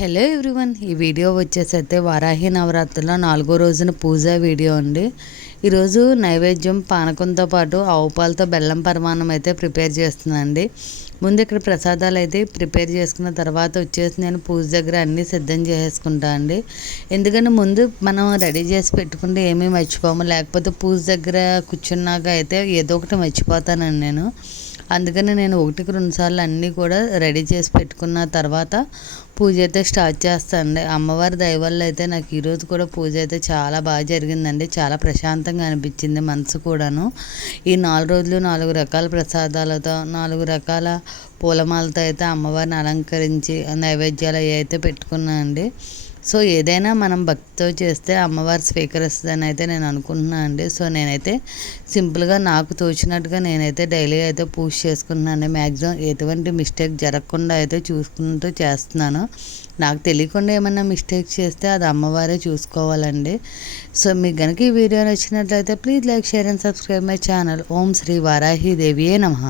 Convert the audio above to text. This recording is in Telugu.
హలో ఎవ్రీవన్, ఈ వీడియో వచ్చేసి అయితే వారాహి నవరాత్రుల 4వ రోజున పూజ వీడియో అండి. ఈరోజు నైవేద్యం పానకంతో పాటు ఆవు పాలతో బెల్లం పరమాన్నం అయితే ప్రిపేర్ చేస్తున్నానండి. ముందు ఇక్కడ ప్రసాదాలు అయితే ప్రిపేర్ చేసుకున్న తర్వాత వచ్చేసి నేను పూజ దగ్గర అన్నీ సిద్ధం చేసేసుకుంటా అండి. ఎందుకంటే ముందు మనం రెడీ చేసి పెట్టుకుంటే ఏమీ మర్చిపోము, లేకపోతే పూజ దగ్గర కూర్చున్నాక అయితే ఏదో ఒకటి మర్చిపోతానండి నేను. అందుకని నేను 1-2 సార్లు అన్నీ కూడా రెడీ చేసి పెట్టుకున్న తర్వాత పూజ అయితే స్టార్ట్ చేస్తానండి. అమ్మవారి దయ వల్ల అయితే నాకు ఈరోజు కూడా పూజ అయితే చాలా బాగా జరిగిందండి. చాలా ప్రశాంతంగా అనిపించింది మనసు కూడాను. ఈ 4 రోజులు 4 రకాల ప్రసాదాలతో 4 రకాల పూలమాలతో అయితే అమ్మవారిని అలంకరించి నైవేద్యాలు అవి అయితే పెట్టుకున్నానండి. సో ఏదైనా మనం భక్తితో చేస్తే అమ్మవారు స్వీకరిస్తుందని అయితే నేను అనుకుంటున్నాను అండి. సో నేనైతే సింపుల్గా నాకు తోచినట్టుగా నేనైతే డైలీ అయితే పూజ చేసుకుంటున్నాను. మ్యాక్సిమం ఎటువంటి మిస్టేక్ జరగకుండా అయితే చూసుకుంటూ చేస్తున్నాను. నాకు తెలియకుండా ఏమన్నా మిస్టేక్ చేస్తే అది అమ్మవారే చూసుకోవాలండి. సో మీకు కనుక ఈ వీడియో నచ్చినట్లయితే please like, share and subscribe my channel. Om Shri Varahi దేవియే నమః.